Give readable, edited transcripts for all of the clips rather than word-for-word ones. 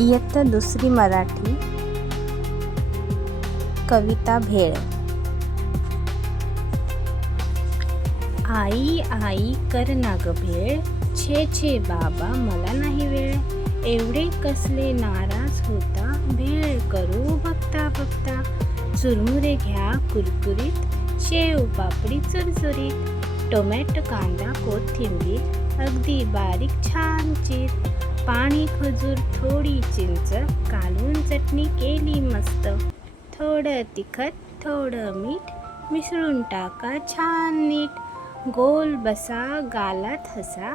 इयत्ता दुसरी मराठी. कविता भेळ. आई आई कर ना ग भेळ, छे छे बाबा मला नाही वेळ. एवढे कसले नाराज होता, भेळ करू बघता बघता. चुरमुरे घ्या कुरकुरीत, शेव पापडी चुरचुरीत. टोमॅटो कांदा कोथिंबीर अगदी बारीक छान चीर. पाणी खजूर थोडी चिंच, कालवून चटणी केली मस्त. थोडं तिखट थोडं मीठ, मिसळून टाका छान नीट. गोल बसा गालात हसा,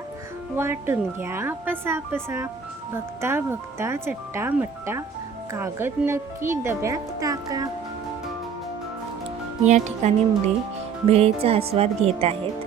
वाटून घ्या पसा पसा. बघता बघता चट्टा मट्टा, कागद नक्की डब्यात टाका. या ठिकाणी मुले भेळेचा आस्वाद घेत आहेत.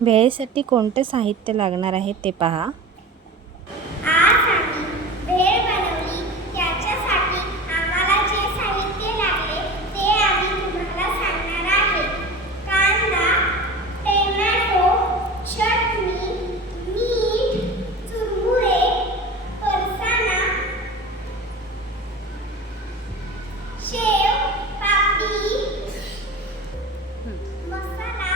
भेळेसाठी कोणतं साहित्य लागणार आहे ते पहा. आज आम्ही भेळ बनवली. त्याच्यासाठी आम्हाला जे साहित्य लागले ते आम्ही तुम्हाला सांगणार आहे. कांदा, टोमॅटो, चटणी, मीठ, चुरमुरे, फरसाणा, शेव, पापडी, मसाला,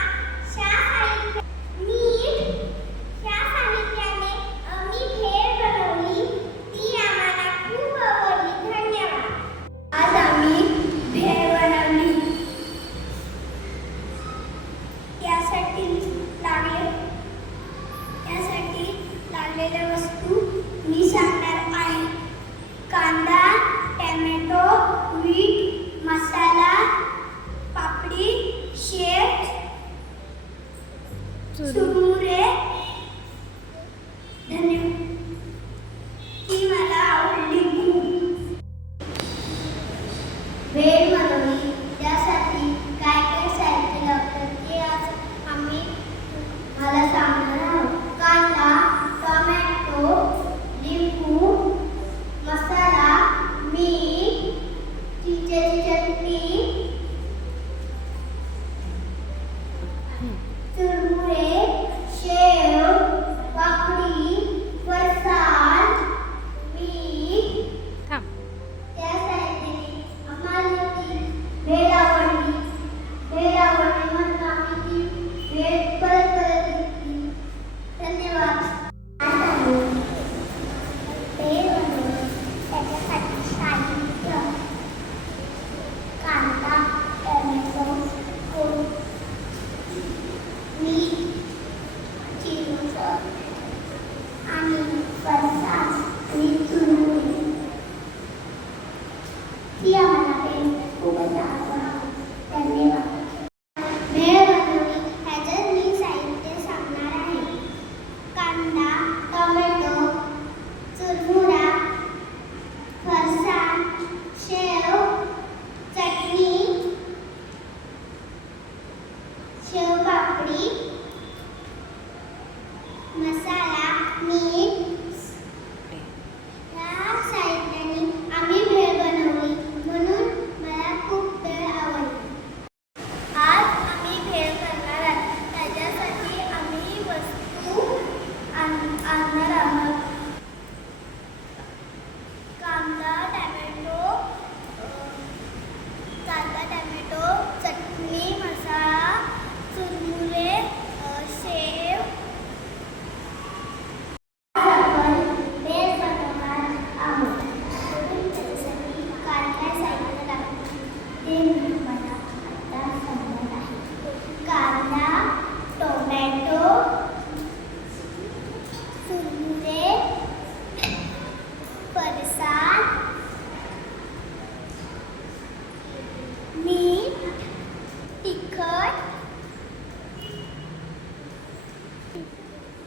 साहित्य, मीठ. ह्या साहित्याने आम्ही भेळ बनवली. ती आम्हाला खूप आवडली. धन्यवाद. आज आम्ही भेळ बनवली. त्यासाठी लागलेल्या वस्तू मी सांगणार आहे. कांदा, टोमॅटो, मीठ, मसाला, पापडी, शेव, चुरमुरे. धन्यवाद. ती मला आवडली खूप. भेळ बनवली. त्यासाठी काय काय साहित्य लागतं ते आज आम्ही मला सांगणार आहोत. कांदा, टोमॅटो, लिंबू, मसाला, मीठ, चिंचेची चटणी, चुरमुरे, शेव, पापडी, फरसाण, मीठ. त्या साहित्याने आम्हाला ती भेळ आवडली. म्हणून आम्ही ती भेळ परत घेतली. धन्यवाद. आज आम्ही भेळ बनवली. त्याच्यासाठी साहित्य कांदा, टोमॅटो, मीठ, चिंच आणि फरसाण आणि चुरमुरे. ती आम्हाला भेळ खूपच आवडली. धन्यवाद. भेळ बनवली. ह्याच्यात मी साहित्य सांगणार आहे. कांदा, टोमॅटो, चुरमुरा, फरसाण, शेव, चटणी, शेव पापडी, मसाला, मीठ. या साहित्याने आम्ही भेळ बनवली. म्हणून मला खूप भेळ आवडली. आज आम्ही भेळ करणार आहोत. त्याच्यासाठी आम्ही वस्तू आणणार आहोत. कांदा, टोमॅटो, चटणी, मसाला, चुरमुरे, शेव. आपण भेळ बनवणार आहोत. त्याच्यासाठी काय काय साहित्य लागतं ते मी तुम्हाला आता सांगणार आहे. कांदा, टोमॅटो, चुरमुरे, फरसाण, मीठ, तिखट,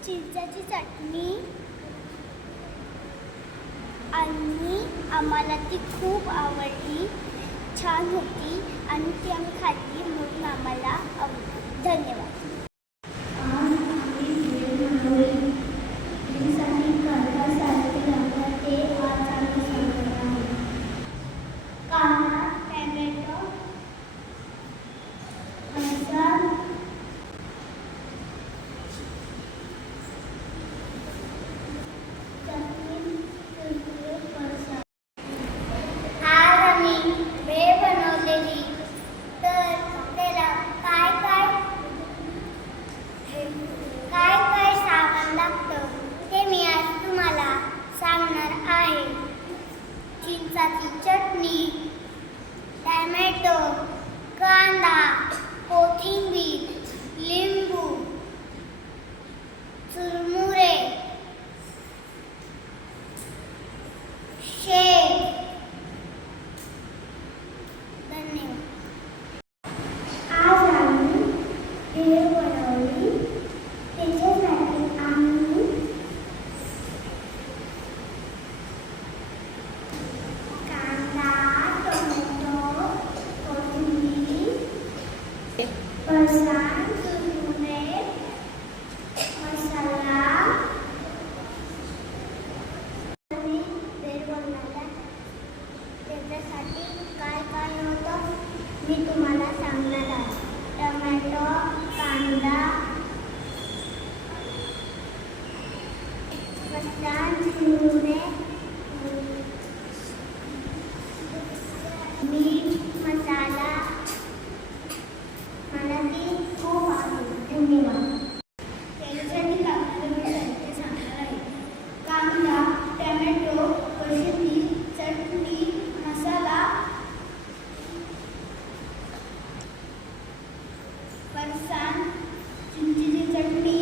चिंचेची चटणी आणि आम्हाला ती खूप आवडली. छान होती आणि ती आम्ही खाल्ली म्हणून आम्हाला आवडली. धन्यवाद. कांदा, टॅमॅटो, लसूण, चटणी, चुरमुरे, फरसाण. आज आम्ही भेळ बनवलेली. तर त्याला काय काय सामान लागतं ते मी आज तुम्हाला सांगणार आहे. चिंचाची चटणी, टॅमॅटो, कांदा, कोथिंबीर, लिंबू, चुरमुरे, शेव. धन्यवाद. आज आम्ही भेळ बनवली. त्याच्यासाठी आम्ही कांदा, टोमॅटो, कोथिंबीर, फरसाण, चुरमुरे, मसाला आणि भेळ बनवायला त्याच्यासाठी काय काय होतं मी तुम्हाला सांगणार आहे. टोमॅटो, कांदा, फरसाण, चुरमुरे, मीठ, मसाला. मला ती खूप आवडली. धन्यवाद. त्याच्यासाठी लागणारे मी साहित्य सांगणार आहे. कांदा, टॅमॅटो, कोथिंबीर, चटणी, मसाला, फरसाण, चिंचेची चटणी,